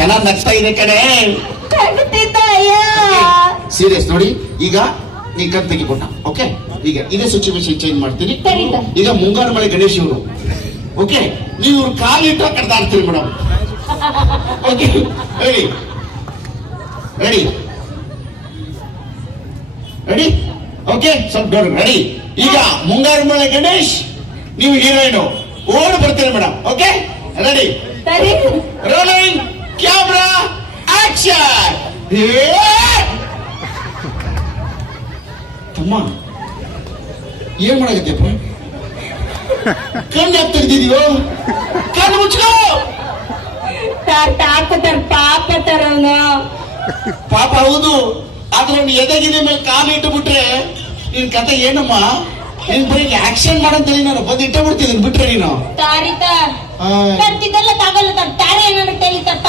ಹೆಣ ನಗ್ತಾ ಇದೆ ಕಡೆ. ಅಯ್ಯ ಸೀರಿಯಸ್ ನೋಡಿ, ಈಗ ನೀ ಕಣ್ ತೆಗಿಕೊಟ್ಟ. ಓಕೆ, ಈಗ ಇದೇ ಸಿಚುವೇಶನ್ ಚೇಂಜ್ ಮಾಡ್ತೀನಿ. ಈಗ ಮುಂಗಾರು ಮಳೆ ಗಣೇಶ್ ಇವರು. ಓಕೆ, ನೀವು ಇವ್ರು ಕಾಲಿಟ್ಟ ಕಡ್ದಾಡ್ತೀರಿ madam. Okay, ready ready ready. Okay, ಸ್ವಲ್ಪ ರೆಡಿ. ಈಗ ಮುಂಗಾರು ಮಳೆ ಗಣೇಶ್, ನೀವು ಹೀರೋಯಿನ್ ಓಡ್ ಬರ್ತೀರಿ ಮೇಡಮ್. ಓಕೆ, ರೆಡಿ, ಸರಿ. Rolling camera action. ತಮ್ಮ ಏನ್ ಮಾಡಾಕತ್ತೀಯಪ್ಪ? ಕಣ್ಣು ಯಾಕೆ ತೆಗ್ದಿದೀಯೋ? ಕಣ್ಣು ಮುಚ್ಕೋ. ತಾಕೋತಾರ ಪಾಪ ತರವನು. ಪಾಪ ಹೌದು, ಆದ್ರೆ ಅವ್ನು ಎದೆಗಿದ ಮೇಲೆ ಕಾಲು ಇಟ್ಟು ಬಿಟ್ರೆ ನಿನ್ ಕತೆ ಏನಮ್ಮ? ನೀನ್ ಬರೀ ಆಕ್ಷನ್ ಮಾಡಂತೇಳಿ ನಾನು ಬಂದು ಇಟ್ಟ ಬಿಡ್ತೀನಿ ಬಿಟ್ರೆ ನೀನು. ತಾರಿತ ಕರ್ತಿದ್ದಲ್ಲ ತಗೊಳ್ತಾರ ತಾರೆ ಏನಾದ್ರು ತಿಳಿತಾರ.